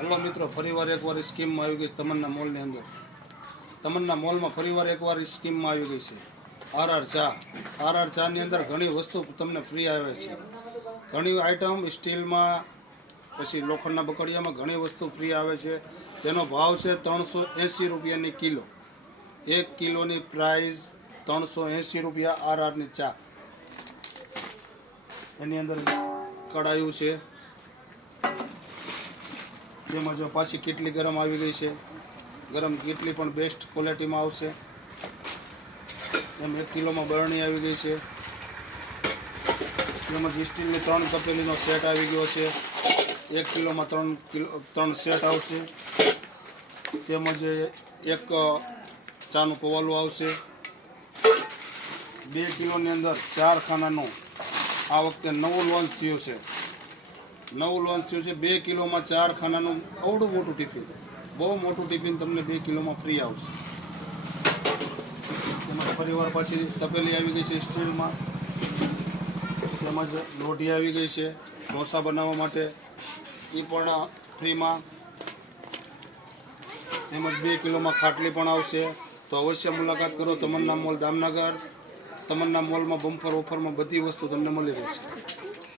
Hello મિત્રો, ફરીવાર એકવાર સ્કીમમાં આવી ગઈ છે તમન્ના મોલની અંદર. તમન્ના મોલમાં ફરીવાર એકવાર સ્કીમમાં આવી ગઈ છે આરઆર ચા. આરઆર ચાની અંદર ઘણી વસ્તુ તમને ફ્રી આવે છે. ઘણી આઈટમ સ્ટીલમાં, પછી લોખંડના બકડિયામાં ઘણી વસ્તુ ફ્રી આવે છે. તેનો ભાવ છે 380 રૂપિયાની કિલો. 1 કિલોની પ્રાઇસ 380 રૂપિયા આરઆરની ચા. એની અંદર કડાયું છે, તેમજ પાછી કેટલી ગરમ આવી ગઈ છે. ગરમ કેટલી પણ બેસ્ટ ક્વોલિટીમાં આવશે. એમ 1 કિલોમાં બરણી આવી ગઈ છે. તેમજ સ્ટીલની 3 તપેલીનો સેટ આવી ગયો છે. 1 કિલોમાં 3 સેટ આવશે. તેમજ એક ચાનું પવાલું આવશે. 2 કિલોની અંદર 4 ખાનાનું આ વખતે નવું લોન્ચ થયું છે. 2 કિલોમાં 4 ખાનાનું અવડું મોટું ટિફિન, બહુ મોટું ટિફિન તમને 2 કિલોમાં ફ્રી આવશે. તેમજ ફરીવાર પાછી તપેલી આવી ગઈ છે સ્ટીલમાં. તેમજ લોઢી આવી ગઈ છે ઢોસા બનાવવા માટે, એ પણ ફ્રીમાં. તેમજ 2 કિલોમાં ખાટલી પણ આવશે. તો અવશ્ય મુલાકાત કરો તમન્ના મોલ દામનગર. તમન્ના મોલમાં બમ્પર ઓફરમાં બધી વસ્તુ તમને મળી રહેશે.